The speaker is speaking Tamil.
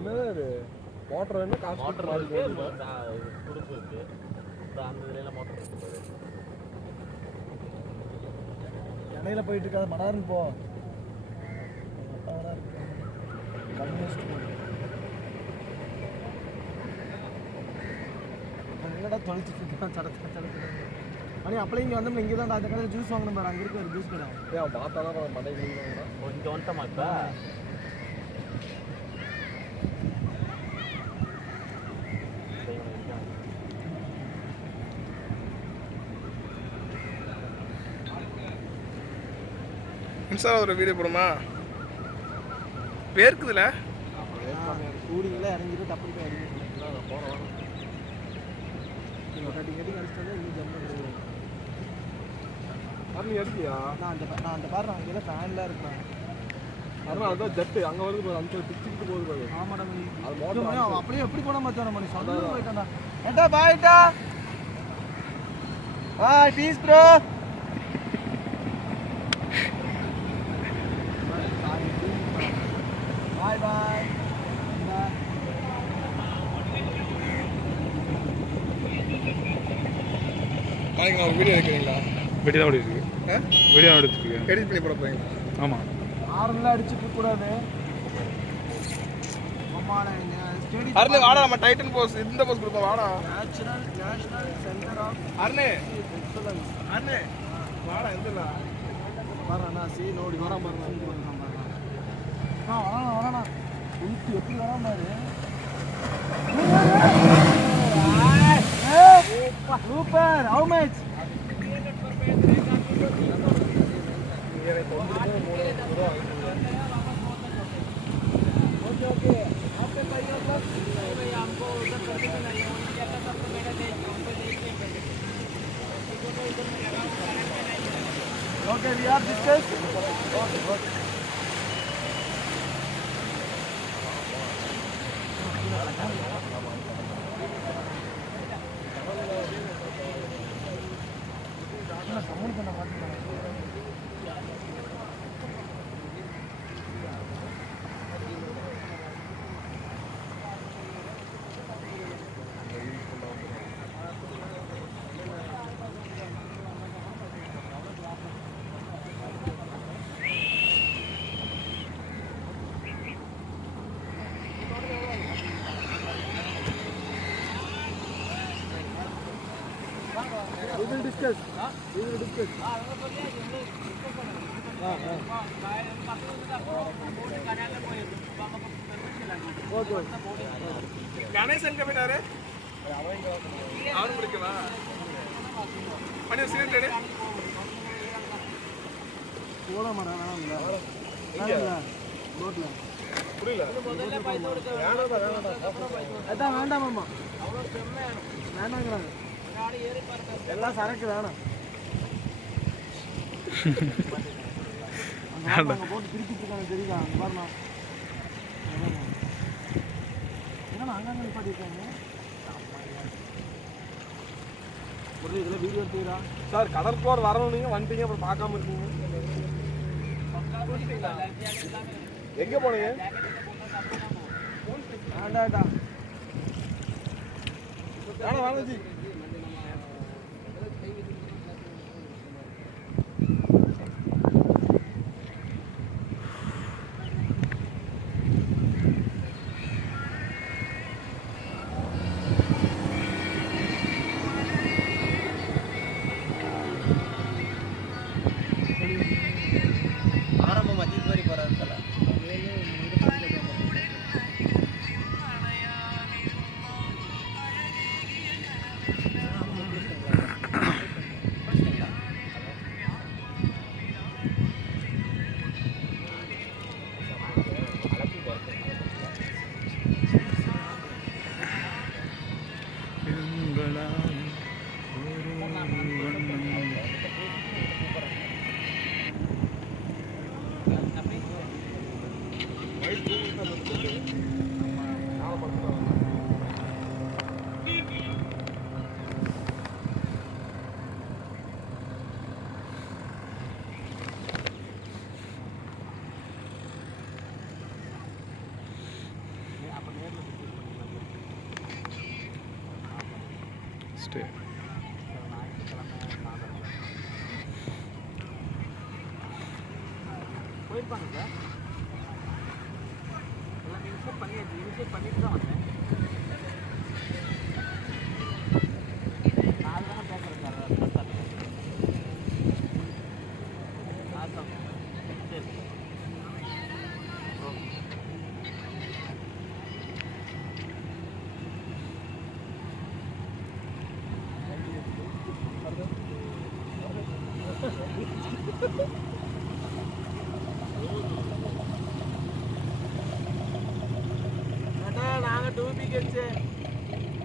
என்னது மோட்டர் என்ன காசு மோட்டர் இருக்கு துடுப்பு இருக்கு அந்த இதுல மோட்டர் இருக்கு இடையில போயிட்டு இருக்காது மடாருன்னு போ என்னடா தொலைச்சிட்டு இருக்கான் சடத்து மணி அப்படியே இங்கே வந்தோம்னா இங்கே தான் அந்த கடையில் ஜூஸ் வாங்கணும் பாரு அங்கே இருக்கு ஒரு ஜூஸ் கடை அவன் பார்த்தா தான் மண்டை இங்கே வந்துட்டோமா இப்போ இன்ஸ்டாவில் ஒரு வீடியோ போடுமா பேருக்குதுல கூடிங்கில் இறங்கிட்டு டப்புனு போய் இறங்கிட்டு போகிறோம் நீங்கள் கட்டிங் அடிச்சுட்டு இன்னும் ஜம்ப் பண்ணுறது நீ அடிக்கியா நான் அந்த பாரு அங்கே ஃபேன்லாம் இருக்கிறேன் அதனால அதுதான் ஜெட்டு அங்கே வருது போது அந்த பிச்சுக்கிட்டு போகுது போது ஆமாடா மணி அது மோட்டர் அப்படியே எப்படி போன மச்சான மணி சொந்த போயிட்டான்டா ஏட்டா பாய்டா பாய் பீஸ் ப்ரோ பாய் பாய் நாளைக்கு நான் வீடியோ எடுக்கிறீங்களா வீடியோ தான் எடுத்துருக்கு வீடியோ எடுத்துருக்கு எடிட் பண்ணி போட போறீங்களா ஆமாம் ஆறுலாம் அடிச்சுக்க கூடாது அருண் வாடா நம்ம டைட்டன் போஸ் இந்த போஸ் கொடுப்போம் வாடா national center of Arun excellence Arun வாடா எந்தல வரண்ணா சி நோடி வரான் பாருங்க வரானா உளுத்து எப்படி வரான் பாரு super how much okay okay आपके भाइयों को भाई हमको उधर करने के नहीं है उनके अंदर सबको मेरा देखिए उनको देखिए okay we are discuss okay okay समूह करना बात We will discuss. We will discuss. Okay. Ganesh எங்க போயிட்டாரு அவனு பிடிக்கவா பண்ணி சீரியட் எடு போட மாட்டா வேணாம்ல ரோட்ல புரியல அதான் வேண்டாம் மாமா வேணாங்கிறாங்க எல்லாம் சரக்கு வேணாம் அங்கே போட்டு திருப்பிட்டு இருக்காங்க தெரியுதா அங்கே பாருண்ணா என்னண்ணா அங்கங்கே நிப்பாட்டிருக்காங்க ஒரு இதில் வீடியோ எடுத்துக்கிறா சார் கடற்கோர் வரணும் நீங்கள் வந்துட்டீங்க அப்புறம் பார்க்காம இருக்கீங்க எங்கே போனீங்க வேண்டாம் வேணாம் வேணாம் ஜி ஃபஸ்ட்டு போயிருப்பாங்க சார். எல்லாம் இனிஷியேட் பண்ணியாச்சு. இனிஷியேட் பண்ணிட்டு தான் வந்தேன். நான் தானே பேசுகிறேன் சார். சரி நாங்கள் 2 PK